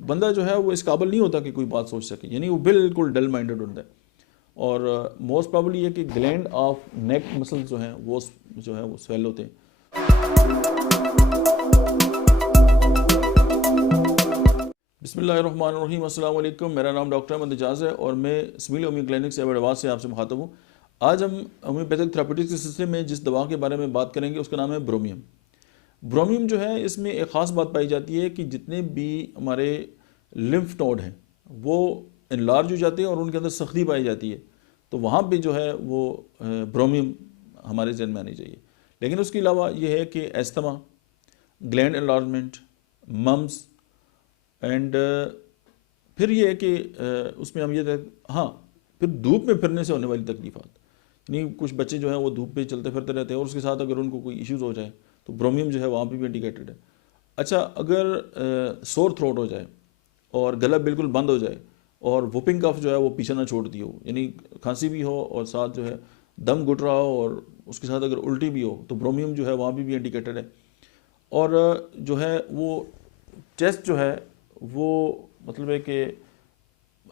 बंदा जो है वो इस काबिल नहीं होता कि कोई बात सोच सके, यानी वो बिल्कुल डल माइंडेड होता है। और मोस्ट प्रॉब्ली ये कि ग्लैंड ऑफ नेक मसल्स जो हैं वो स्वेल होते हैं। बिस्मिल्लाहिर्रहमानिर्रहीम, अस्सलाम वालेकुम। मेरा नाम डॉक्टर अहमद एजाज है और मैं स्मिल होम्यो क्लिनिक से एबटाबाद से आपसे मुखातब हूँ। आज हम होम्योपैथिक थेरापेटिक्स के सिलसिले में जिस दवा के बारे में बात करेंगे उसका नाम है ब्रोमियम। ब्रोमियम जो है, इसमें एक ख़ास बात पाई जाती है कि जितने भी हमारे लिम्फ नोड हैं वो इनलार्ज हो जाते हैं और उनके अंदर सख्ती पाई जाती है, तो वहाँ पे जो है वो ब्रोमियम हमारे जहन में आनी चाहिए। लेकिन उसके अलावा ये है कि asthma, gland enlargement, mumps and फिर ये है कि उसमें हम हाँ, फिर धूप में फिरने से होने वाली तकलीफ़ात, यानी कुछ बच्चे जो हैं वो धूप पे चलते फिरते रहते हैं और उसके साथ अगर उनको कोई इश्यूज़ हो जाए तो ब्रोमियम जो है वहाँ पे भी इंडिकेटेड है। अच्छा, अगर सोर थ्रोट हो जाए और गला बिल्कुल बंद हो जाए और वुपिंग कफ जो है वो पीछे ना छोड़ दी हो, यानी खांसी भी हो और साथ जो है दम घुट रहा हो और उसके साथ अगर उल्टी भी हो, तो ब्रोमियम जो है वहाँ भी इंडिकेटेड है। और जो है वो चेस्ट जो है वो मतलब है कि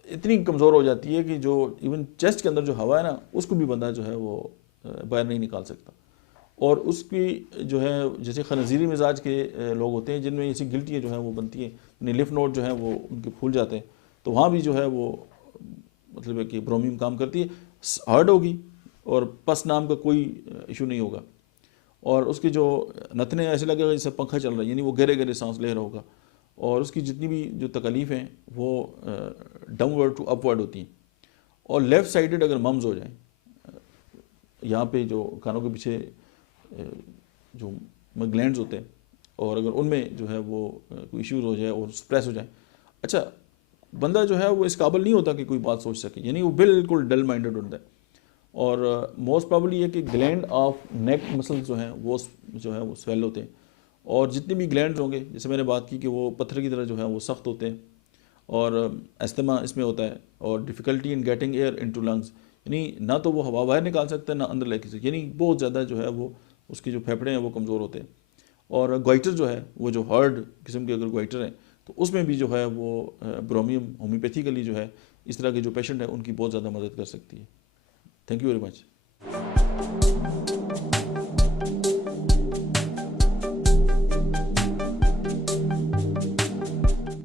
इतनी कमज़ोर हो जाती है कि जो इवन चेस्ट के अंदर जो हवा है ना, उसको भी बंदा जो है वो बाहर नहीं निकाल सकता। और उसकी जो है जैसे खनजीरी मिजाज के लोग होते हैं जिनमें ऐसी गिल्टियाँ जो हैं वो बनती हैं, लिफ नोड जो है वो उनके फूल जाते हैं, तो वहाँ भी जो है वो मतलब है कि ब्रोमियम काम करती है। हार्ड होगी और पस नाम का कोई इशू नहीं होगा और उसकी जो नथने ऐसे लगेगा जैसे पंखा चल रहा है, यानी वो गहरे गहरे सांस ले रहा होगा। और उसकी जितनी भी जो तकलीफ़ हैं वो डाउनवर्ड टू अपवर्ड होती हैं। और लेफ़्ट साइडेड अगर मम्स हो जाए, यहाँ पे जो कानों के पीछे जो ग्लैंड्स होते हैं, और अगर उनमें जो है वो कोई इश्यूज हो जाए और स्प्रेस हो जाए, अच्छा, बंदा जो है वो इस काबिल नहीं होता कि कोई बात सोच सके, यानी वो बिल्कुल डल माइंडेड होता है। और मोस्ट प्रॉब्ली ये कि ग्लैंड ऑफ नेक मसल्स जो हैं वो स्वेल होते हैं। और जितने भी ग्लैंड्स होंगे, जैसे मैंने बात की कि वो पत्थर की तरह जो है वो सख्त होते हैं। और अस्थमा इसमें होता है और difficulty in getting air into lungs, यानी ना तो वो हवा बाहर निकाल सकता है ना अंदर लेके सकते, यानी बहुत ज़्यादा जो है वो उसके जो फेफड़े हैं वो कमज़ोर होते हैं। और ग्वाइटर जो है वो जो हार्ड किस्म के अगर ग्वाइटर हैं तो उसमें भी जो है वो ब्रोमियम होम्योपैथिकली जो है इस तरह के जो पेशेंट है उनकी बहुत ज़्यादा मदद कर सकती है। Thank you very much.